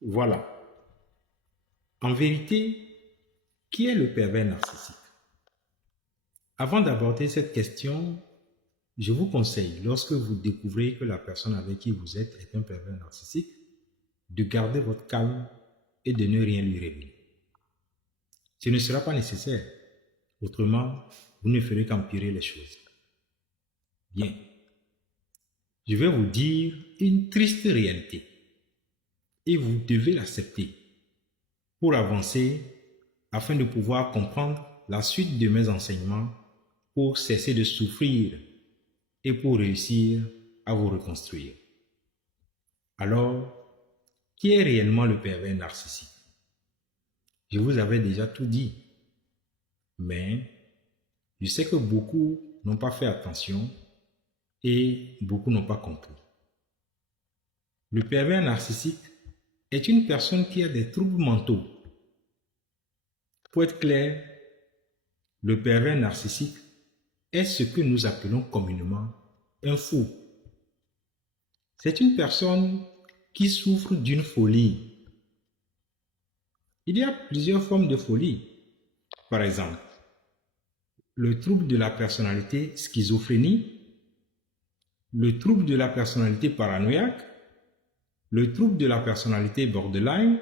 Voilà. En vérité, qui est le pervers narcissique? Avant d'aborder cette question, je vous conseille, lorsque vous découvrez que la personne avec qui vous êtes est un pervers narcissique, de garder votre calme et de ne rien lui révéler. Ce ne sera pas nécessaire. Autrement, vous ne ferez qu'empirer les choses. Bien. Je vais vous dire une triste réalité et vous devez l'accepter pour avancer afin de pouvoir comprendre la suite de mes enseignements pour cesser de souffrir et pour réussir à vous reconstruire. Alors, qui est réellement le pervers narcissique? Je vous avais déjà tout dit, mais je sais que beaucoup n'ont pas fait attention et beaucoup n'ont pas compris. Le pervers narcissique est une personne qui a des troubles mentaux. Pour être clair, le pervers narcissique est ce que nous appelons communément un fou. C'est une personne qui souffre d'une folie. Il y a plusieurs formes de folie. Par exemple, le trouble de la personnalité schizophrénie, le trouble de la personnalité paranoïaque, le trouble de la personnalité borderline,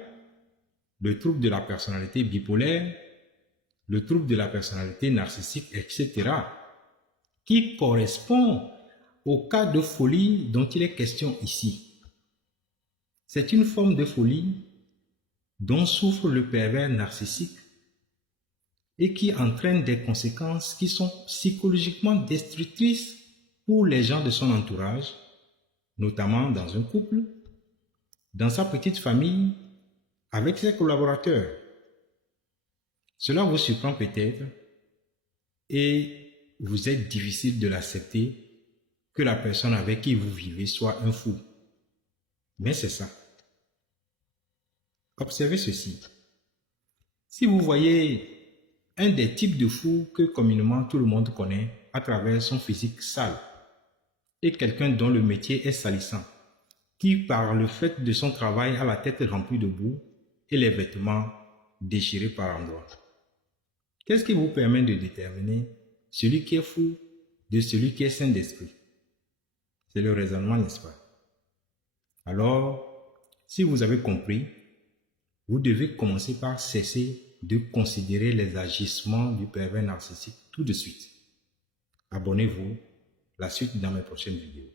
le trouble de la personnalité bipolaire, le trouble de la personnalité narcissique, etc., qui correspond au cas de folie dont il est question ici. C'est une forme de folie dont souffre le pervers narcissique et qui entraîne des conséquences qui sont psychologiquement destructrices pour les gens de son entourage, notamment dans un couple, dans sa petite famille, avec ses collaborateurs. Cela vous surprend peut-être et vous est difficile de l'accepter que la personne avec qui vous vivez soit un fou. Mais c'est ça. Observez ceci. Si vous voyez un des types de fous que communément tout le monde connaît à travers son physique sale et quelqu'un dont le métier est salissant, qui par le fait de son travail a la tête remplie de boue et les vêtements déchirés par endroits. Qu'est-ce qui vous permet de déterminer celui qui est fou de celui qui est sain d'esprit? C'est le raisonnement, n'est-ce pas? Alors, si vous avez compris, vous devez commencer par cesser de considérer les agissements du pervers narcissique tout de suite. Abonnez-vous, la suite dans mes prochaines vidéos.